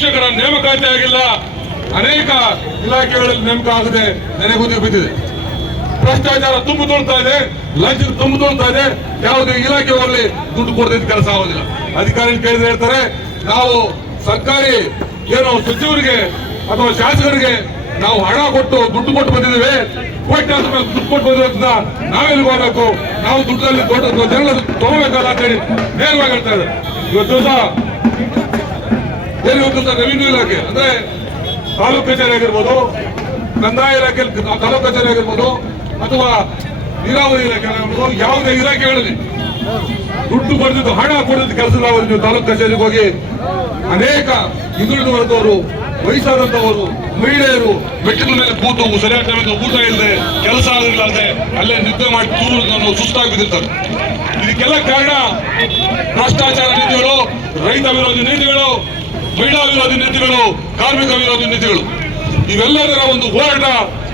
ಶಿಕ್ಷಕರ ನೇಮಕಾತಿ ಆಗಿಲ್ಲ. ಅನೇಕ ಇಲಾಖೆಗಳಲ್ಲಿ ನೇಮಕ ಆಗದೆ ನೆನೆಗುದಿ ಬಿದ್ದಿದೆ. ಭ್ರಷ್ಟಾಚಾರ ತುಂಬು ತೊಳ್ತಾ ಇದೆ, ಲಂಚ ತುಂಬು ತೊಳ್ತಾ ಇದೆ. ಯಾವುದೇ ಇಲಾಖೆ ಹೋಗಲಿ ದುಡ್ಡು ಕೊಡದಿದ್ದ ಕೆಲಸ ಆಗೋದಿಲ್ಲ. ಅಧಿಕಾರಿಗಳು ಕೇಳಿದ್ರೆ ಹೇಳ್ತಾರೆ, ನಾವು ಸರ್ಕಾರಿ ಏನು ಸಚಿವರಿಗೆ ಅಥವಾ ಶಾಸಕರಿಗೆ ನಾವು ಹಣ ಕೊಟ್ಟು ದುಡ್ಡು ಕೊಟ್ಟು ಬಂದಿದ್ದೇವೆ, ದುಡ್ಡು ಕೊಟ್ಟು ಬಂದಿರೋದ್ರಿಂದ ನಾವೆಲ್ಲಿ ಹೋಗ್ಬೇಕು, ನಾವು ದುಡ್ಡಲ್ಲಿ ದೊಡ್ಡ ಜನ ತಗೋಬೇಕಲ್ಲ ಅಂತ ಹೇಳಿ ನೇರವಾಗಿ ಹೇಳ್ತಾ ಇದ್ದಾರೆ. ಇವತ್ತು ದಿವಸ ರೆವಿನ್ಯೂ ಇಲಾಖೆ ಅಂದ್ರೆ ತಾಲೂಕು ಕಚೇರಿ ಆಗಿರ್ಬೋದು, ಕಂದಾಯ ಇಲಾಖೆ ತಾಲೂಕು ಕಚೇರಿ ಆಗಿರ್ಬೋದು, ಅಥವಾ ನೀರಾವರಿ ಇಲಾಖೆ ಆಗಿರ್ಬೋದು, ಯಾವುದೇ ಇಲಾಖೆಗಳಲ್ಲಿ ದುಡ್ಡು ಪಡೆದಿದ್ದು ಹಣ ಕೊಡದಿದ್ದ ಕೆಲಸದವರು ನೀವು ತಾಲೂಕು ಕಚೇರಿಗೆ ಹೋಗಿ ಅನೇಕ ಹಿಂದುಳಿದ ವರ್ಗದವರು, ವಯಸ್ಸಾದಂತವರು, ಮಹಿಳೆಯರು ಬೆಟ್ಟದ ಮೇಲೆ ಕೂತು ಸರಿಯಾದ ಟೈಮಿಗೆ ಊಟ ಇಲ್ಲದೆ ಕೆಲಸ ಆಗಿರಲಾರ್ದೆ ಅಲ್ಲೇ ನಿದ್ದೆ ಮಾಡಿ ತೂರು ಸುಸ್ತಾಗಿ ಬಿದ್ದಿರ್ತಾರೆ. ಇದಕ್ಕೆಲ್ಲ ಕಾರಣ ಭ್ರಷ್ಟಾಚಾರ ನೀತಿಗಳು, ರೈತ ವಿರೋಧಿ ನೀತಿಗಳು, ಮಹಿಳಾ ವಿರೋಧಿ ನೀತಿಗಳು, ಕಾರ್ಮಿಕ ವಿರೋಧಿ ನೀತಿಗಳು. ಇವೆಲ್ಲದರ ಒಂದು ಹೋರಾಟ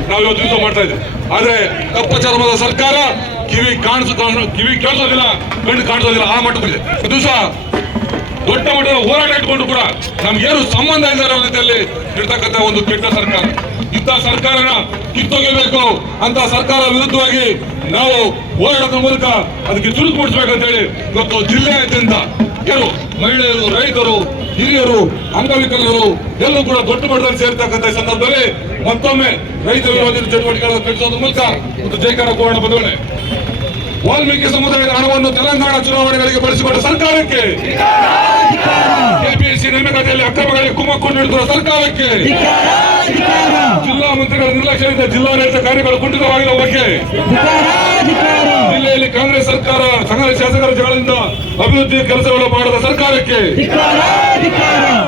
ನಾವು ಇವತ್ತು ದಿವಸ ಮಾಡ್ತಾ ಇದ್ದೇವೆ. ಆದ್ರೆ ಕಪ್ಪ ಚರ್ಮದ ಸರ್ಕಾರ ಕಿವಿ ಕೇಳಿಸೋದಿಲ್ಲ, ಕಣ್ಣು ಕಾಣಿಸೋದಿಲ್ಲ, ಆ ಮಟ್ಟಕ್ಕಿದೆ. ದಿವಸ ದೊಡ್ಡ ಮಟ್ಟದ ಹೋರಾಟ ಇಟ್ಕೊಂಡು ಕೂಡ ನಮ್ಗೇನು ಸಂಬಂಧ ಇಲ್ಲದ ರೀತಿಯಲ್ಲಿ ಇರ್ತಕ್ಕಂಥ ಒಂದು ಕೆಟ್ಟ ಸರ್ಕಾರ. ಇಂಥ ಸರ್ಕಾರನ ಕಿತ್ತೊಗೆಯಬೇಕು ಅಂತ ಸರ್ಕಾರ ವಿರುದ್ಧವಾಗಿ ನಾವು ಹೋರಾಟದ ಮೂಲಕ ಅದಕ್ಕೆ ಚುರುಕು ಮೂಡಿಸಬೇಕಂತ ಹೇಳಿ ಇವತ್ತು ಜಿಲ್ಲೆಯಾದ್ಯಂತ ಏನು ಮಹಿಳೆಯರು, ರೈತರು, ಹಿರಿಯರು, ಅಂಗವಿಕಲರು ಎಲ್ಲರೂ ಕೂಡ ದೊಡ್ಡ ಮಟ್ಟದಲ್ಲಿ ಸೇರ್ತಕ್ಕಂಥ ಸಂದರ್ಭದಲ್ಲಿ ಮತ್ತೊಮ್ಮೆ ರೈತ ವಿರೋಧಿ ಚಟುವಟಿಕೆಗಳನ್ನು ಕಟ್ಟಿಸೋದ್ರ ಮೂಲಕ ಒಂದು ಜೈಕಾರ ಕೋರಣ ಬದಲಾವಣೆ. ವಾಲ್ಮೀಕಿ ಸಮುದಾಯದ ಹಣವನ್ನು ತೆಲಂಗಾಣ ಚುನಾವಣೆಗಳಿಗೆ ಬಳಸಿಕೊಂಡ ಸರ್ಕಾರಕ್ಕೆ, ಕೆಪಿಎಸ್ಸಿ ನೇಮಕಾತಿಯಲ್ಲಿ ಅಕ್ರಮಗಳಿಗೆ ಕುಮ್ಮಕ್ಕು ನೀಡುತ್ತಿರುವ ಸರ್ಕಾರಕ್ಕೆ, ಜಿಲ್ಲಾ ಮಂತ್ರಿಗಳ ನಿರ್ಲಕ್ಷ್ಯದಿಂದ ಜಿಲ್ಲಾಡಳಿತ ಕಾರ್ಯಗಳು ಕುಂಠಿತವಾಗಿರುವ ಬಗ್ಗೆ, ಜಿಲ್ಲೆಯಲ್ಲಿ ಕಾಂಗ್ರೆಸ್ ಸರ್ಕಾರ ಕಾಂಗ್ರೆಸ್ ಶಾಸಕರ ಜಗಳದಿಂದ ಅಭಿವೃದ್ಧಿ ಕೆಲಸಗಳು ಮಾಡದ ಸರ್ಕಾರಕ್ಕೆ,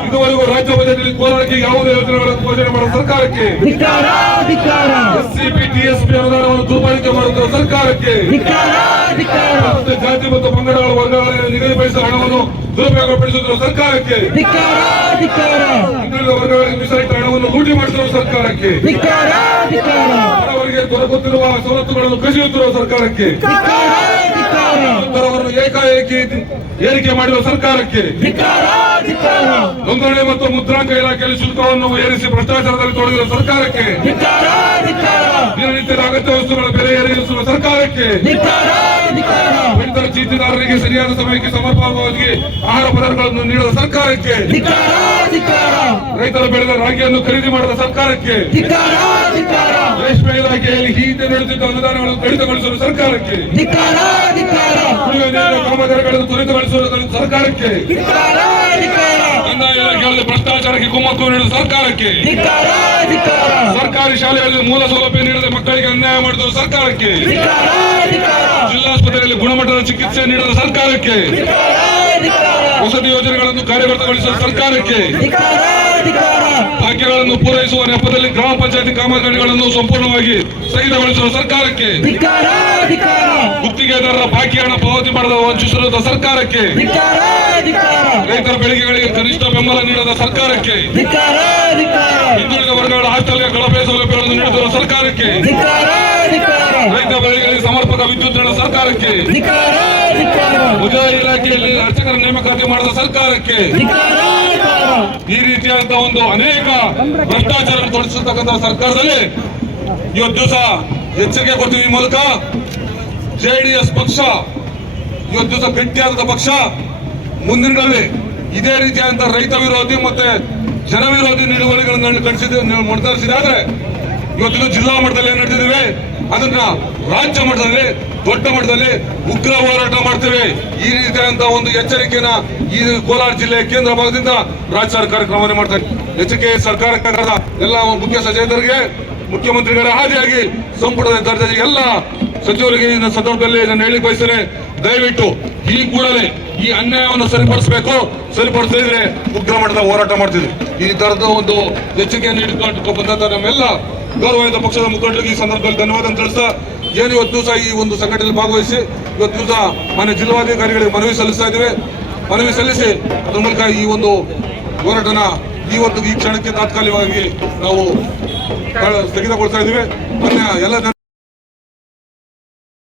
ಇದುವರೆಗೂ ರಾಜ್ಯ ಬಜೆಟ್ನಲ್ಲಿ ಕೋಲಾರಕ್ಕೆ ಯಾವುದೇ ಯೋಜನೆಗಳನ್ನು ಘೋಷಣೆ ಮಾಡುವ ಸರ್ಕಾರಕ್ಕೆ, ಎಸ್ಸಿಪಿ ಟಿಎಸ್ಪಿ ಅನುದಾನವನ್ನು ದುರ್ಬಳಕೆ ಮಾಡುತ್ತಿರುವ ಸರ್ಕಾರಕ್ಕೆ, ಜಾತಿ ಮತ್ತು ಪಂಗಡಗಳ ವರ್ಗಗಳಲ್ಲಿ ನಿಗದಿಪಡಿಸಿದ ಹಣವನ್ನು ದುರುಪಯೋಗಪಡಿಸುತ್ತಿರುವ ಸರ್ಕಾರಕ್ಕೆ, ಹಿಂದುಳಿದ ವರ್ಗಗಳಿಗೆ ಮೀಸಲಿಟ್ಟ ಹಣವನ್ನು ಲೂಟಿ ಮಾಡುತ್ತಿರುವ ಸರ್ಕಾರಕ್ಕೆ, ಬಡವರಿಗೆ ದೊರಕುತ್ತಿರುವ ಸವಲತ್ತುಗಳನ್ನು ಕಸಿಯುತ್ತಿರುವ ಸರ್ಕಾರಕ್ಕೆ, ದರವನ್ನು ಏಕಾಏಕಿ ಏರಿಕೆ ಮಾಡಿರುವ ಸರ್ಕಾರಕ್ಕೆ, ನೋಂದಣಿ ಮತ್ತು ಮುದ್ರಾಂಕ ಇಲಾಖೆಯಲ್ಲಿ ಶುಲ್ಕವನ್ನು ಏರಿಸಿ ಭ್ರಷ್ಟಾಚಾರದಲ್ಲಿ ತೊಡಗಿರುವ ಸರ್ಕಾರಕ್ಕೆ, ದಿನನಿತ್ಯದ ಅಗತ್ಯ ವಸ್ತುಗಳ ಬೆಲೆ ಏರಿಸುವ ಸರ್ಕಾರಕ್ಕೆ, ಪಡಿತರ ಚೀಟಿದಾರರಿಗೆ ಸರಿಯಾದ ಸಮಯಕ್ಕೆ ಸಮರ್ಪಕವಾಗಿ ಆಹಾರ ಪದಾರ್ಥಗಳನ್ನು ನೀಡುವ ಸರ್ಕಾರಕ್ಕೆ, ರೈತರ ಬೆಳೆದ ರಾಗಿಯನ್ನು ಖರೀದಿ ಮಾಡಿದ ಸರ್ಕಾರಕ್ಕೆ, ರೇಷ್ಮೆ ಇಲಾಖೆಯಲ್ಲಿ ಹಿಂದೆ ನಡೆದಿದ್ದ ಅನುದಾನಗಳನ್ನು ಕಡಿತಗೊಳಿಸುವ ಸರ್ಕಾರಕ್ಕೆ, ಕುಡಿಯುವ ನೀರಿನ ಕಾಮಗಾರಿಗಳನ್ನು ತ್ವರಿತಗೊಳಿಸುವ ಸರ್ಕಾರಕ್ಕೆ, ಕಂದಾಯ ಇಲಾಖೆಯಲ್ಲಿ ಭ್ರಷ್ಟಾಚಾರಕ್ಕೆ ಕುಮ್ಮಕ್ಕು ನೀಡಿದ ಸರ್ಕಾರಕ್ಕೆ, ಸರ್ಕಾರಿ ಶಾಲೆಗಳಲ್ಲಿ ಮೂಲ ಸೌಲಭ್ಯ ನೀಡದೆ ಮಕ್ಕಳಿಗೆ ಅನ್ಯಾಯ ಮಾಡಿದ ಸರ್ಕಾರಕ್ಕೆ, ಜಿಲ್ಲಾಸ್ಪತ್ರೆಯಲ್ಲಿ ಗುಣಮಟ್ಟದ ಚಿಕಿತ್ಸೆ ನೀಡದ ಸರ್ಕಾರಕ್ಕೆ, ವಸತಿ ಯೋಜನೆಗಳನ್ನು ಕಾರ್ಯಗತಗೊಳಿಸುವ ಸರ್ಕಾರಕ್ಕೆ, ಭಾಗ್ಯಗಳನ್ನು ಪೂರೈಸುವ ನೆಪದಲ್ಲಿ ಗ್ರಾಮ ಪಂಚಾಯತಿ ಕಾಮಗಾರಿಗಳನ್ನು ಸಂಪೂರ್ಣವಾಗಿ ಸ್ಥಗಿತಗೊಳಿಸುವ ಸರ್ಕಾರಕ್ಕೆ, ಗುತ್ತಿಗೆದಾರರ ಬಾಕಿ ಹಣ ಪಾವತಿ ಮಾಡದ ವಂಚಿಸಿರುವ ಸರ್ಕಾರಕ್ಕೆ, ರೈತರ ಬೆಳೆಗಳಿಗೆ ಕನಿಷ್ಠ ಬೆಂಬಲ ನೀಡದ ಸರ್ಕಾರಕ್ಕೆ, ಹಿಂದುಳಿದ ವರ್ಗಗಳ ಹಾಸ್ಟೆಲ್ಗೆ ಕಳಪೆ ಸೌಲಭ್ಯಗಳನ್ನು ನೀಡುತ್ತಿರುವ ಸರ್ಕಾರಕ್ಕೆ, ರೈತ ಬೆಳೆಗಳಿಗೆ ಸಮರ್ಪಕ ವಿದ್ಯುತ್ ನೀಡುವ ಸರ್ಕಾರಕ್ಕೆ, ಮುಜರಾಯಿ ಇಲಾಖೆಯಲ್ಲಿ ಅರ್ಚಕರ ನೇಮಕಾತಿ ಮಾಡಿದ ಸರ್ಕಾರಕ್ಕೆ, ಈ ರೀತಿಯಾದಂತಹ ಒಂದು ಅನೇಕ ಭ್ರಷ್ಟಾಚಾರ ತೊಡಗಿಸತಕ್ಕಂತಹ ಸರ್ಕಾರದಲ್ಲಿ ಇವತ್ತು ದಿವಸ ಎಚ್ಚರಿಕೆ ಕೊಡ್ತೀವಿ. ಈ ಮೂಲಕ ಜೆಡಿಎಸ್ ಪಕ್ಷ ಇವತ್ತು ದಿವಸ ಗಟ್ಟಿಯಾದ ಪಕ್ಷ ಮುಂದಿನಗಳಲ್ಲಿ ಇದೇ ರೀತಿಯಾದಂತಹ ರೈತ ವಿರೋಧಿ ಮತ್ತೆ ಜನ ವಿರೋಧಿ ನಿಲುವಳಿಗಳನ್ನು ನಿರ್ಧರಿಸಿದಾದ್ರೆ ಇವತ್ತಿನ ಜಿಲ್ಲಾ ಮಟ್ಟದಲ್ಲಿ ಏನ್ ನಡೆದಿದ್ದೇವೆ ಅದನ್ನ ರಾಜ್ಯ ಮಟ್ಟದಲ್ಲಿ ದೊಡ್ಡ ಮಟ್ಟದಲ್ಲಿ ಉಗ್ರ ಹೋರಾಟ ಮಾಡ್ತೇವೆ. ಈ ರೀತಿಯಾದಂತಹ ಒಂದು ಎಚ್ಚರಿಕೆನ ಈ ಕೋಲಾರ ಜಿಲ್ಲೆಯ ಕೇಂದ್ರ ಭಾಗದಿಂದ ರಾಜ್ಯ ಸರ್ಕಾರ ಕ್ರಮವನ್ನು ಮಾಡ್ತಾರೆ. ಎಚ್ಚರಿಕೆ ಸರ್ಕಾರಕ್ಕೆ ಎಲ್ಲ ಮುಖ್ಯ ಸಚೇತರಿಗೆ, ಮುಖ್ಯಮಂತ್ರಿಗಳ ಹಾದಿಯಾಗಿ ಸಂಪುಟದ ದರ್ಜೆ ಎಲ್ಲ ಸಚಿವರಿಗೆ ಈ ಸಂದರ್ಭದಲ್ಲಿ ನಾನು ಹೇಳಿ ಬಯಸ್ತೇನೆ, ದಯವಿಟ್ಟು ಈ ಕೂಡಲೇ ಈ ಅನ್ಯಾಯವನ್ನು ಸರಿಪಡಿಸಬೇಕು. ಸರಿಪಡಿಸಿದ್ರೆ ಉಗ್ರ ಮಟ್ಟದ ಹೋರಾಟ ಮಾಡ್ತಿದ್ವಿ. ಈ ತರದ ಒಂದು ಎಚ್ಚರಿಕೆಯನ್ನು ನೀಡಿಕೊಂಡು ಬಂದಂತ ನಮ್ಮೆಲ್ಲ ಗೌರವಯುತ ಪಕ್ಷದ ಮುಖಂಡರಿಗೆ ಈ ಸಂದರ್ಭದಲ್ಲಿ ಧನ್ಯವಾದ ತಿಳಿಸ್ತಾ, ಏನು ಇವತ್ತು ದಿವಸ ಈ ಒಂದು ಸಂಘಟನೆಯಲ್ಲಿ ಭಾಗವಹಿಸಿ ಇವತ್ತು ದಿವಸ ಮಾನ್ಯ ಜಿಲ್ಲಾಧಿಕಾರಿಗಳಿಗೆ ಮನವಿ ಸಲ್ಲಿಸ್ತಾ ಇದ್ದೇವೆ. ಮನವಿ ಸಲ್ಲಿಸಿ ಅದ್ರ ಮೂಲಕ ಈ ಒಂದು ಹೋರಾಟನ ಈ ಕ್ಷಣಕ್ಕೆ ತಾತ್ಕಾಲಿಕವಾಗಿ ನಾವು ಸ್ಥಗಿತಗೊಳಿಸ್ತಾ ಇದ್ದೀವಿ. ಮಾನ್ಯ ಎಲ್ಲ